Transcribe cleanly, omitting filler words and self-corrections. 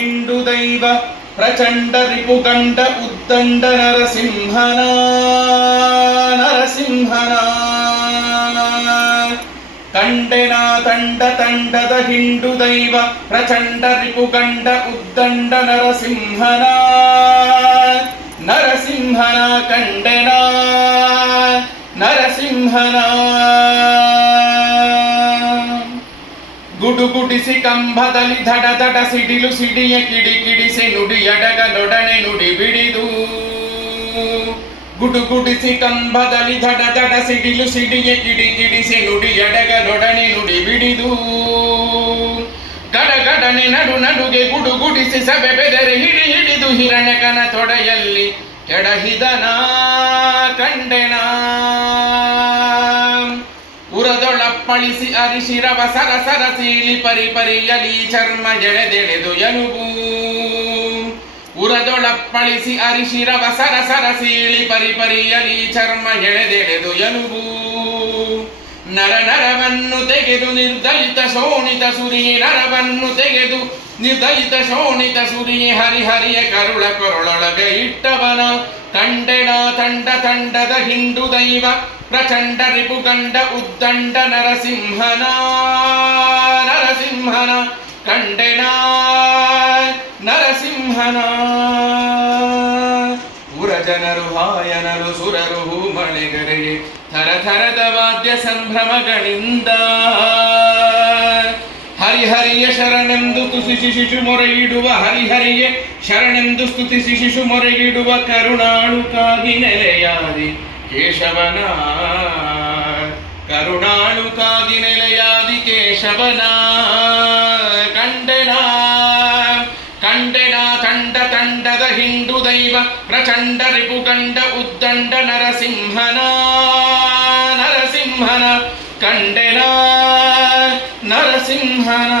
ಹಿಂಡು ದೈವ ಪ್ರಚಂಡ ರಿಪುಗಂಡ ಉದ್ದಂಡ ನರಸಿಂಹನ ಕಂಡೆನ ತಂಡ ತಂಡದ ಹಿಂಡು ದೈವ ಪ್ರಚಂಡ ರಿಪುಗಂಡ ಉದ್ದಂಡ ನರಸಿಂಹನ ಕಂಡೆನ ನರಸಿಂಹನ ಗುಡುಗುಡಿಸಿ ಕಂಬದಲ್ಲಿ ಧಡ ಧಡ ಸಿಡಿಲು ಸಿಡಿಯ ಕಿಡಿ ಕಿಡಿಸಿ ನುಡಿಯಡಗಲೊಡನೆ ನುಡಿ ಬಿಡಿದು ಗುಡುಗುಡಿಸಿ ಕಂಬದಲ್ಲಿ ಧಡ ಧಡ ಸಿಡಿಲು ಸಿಡಿಯ ಕಿಡಿ ಕಿಡಿಸಿ ನುಡಿಯಡಗಲೊಡನೆ ನುಡಿ ಬಿಡಿದು ಗಡಗಡನೆ ನಡು ನಡುಗೆ ಗುಡುಗುಡಿಸಿ ಸಭೆ ಬೆದರೆ ಹಿಡಿದು ಹಿರಣ್ಯಕನ ತೊಡೆಯಲ್ಲಿ ಕೆಡಹಿದನ ಕಂಡೆನ ಉರದೊಳಪ್ಪಳಿಸಿ ಅರಿಶಿರವ ಸರಸರ ಸೀಳಿ ಪರಿಯಲಿ ಚರ್ಮ ಎಳೆದೆಳೆದು ಎನುಬು ಉರದೊಳಪ್ಪಳಿಸಿ ಅರಿಶಿರವ ಸರಸರ ಸೀಳಿ ಪರಿಯಲಿ ಚರ್ಮ ಎಳೆದೆಳೆದು ಎನುಬು ನರವನ್ನು ತೆಗೆದು ನಿರ್ದಲಿತ ಶೋಣಿತ ಸುರಿಯೇ ನರವನ್ನು ತೆಗೆದು ನಿರ್ದಲಿತ ಶೋಣಿತ ಸುರಿಯೇ ಹರಿಹರಿಯ ಕರುಳ ಕೊರಳೊಳಗೆ ಇಟ್ಟವನ ಕಂಡೆನ ತಂಡ ತಂಡದ ಹಿಂಡು ದೈವ ಪ್ರಚಂಡ ರಿಪುಗಂಡ ಉದ್ದಂಡ ನರಸಿಂಹನ ಕಂಡೆನ ನರಸಿಂಹನ ಉರಜನರು ಹಾಯನರು ಸುರರು ಹೂಮಳೆಗರೆಗೆ ಥರಥರದ ವಾದ್ಯ ಸಂಭ್ರಮಗಳಿಂದ ಹರಿಹರಿಯ ಶರಣೆಂದು ತುತಿಸಿ ಶಿಶು ಮೊರೆಯಿಡುವ ಹರಿಹರಿಯ ಶರಣೆಂದು ಸ್ತುತಿಸಿ ಶಿಶು ಮೊರೆಯಿಡುವ ಕರುಣಾಳುಕಾಗಿ ನೆಲೆಯಾದಿ ಕೇಶವನ ಕರುಣಾಳುಕಾಗಿ ನೆಲೆಯಾದಿ ಕೇಶವನ ಕಂಡೆನ ತಂಡ ತಂಡದ ಹಿಂಡು ದೈವ ಪ್ರಚಂಡ ರಿಪುಗಂಡ ಉದ್ದಂಡ ನರಸಿಂಹನ ಕಂಡೆನ ನರಸಿಂಹನ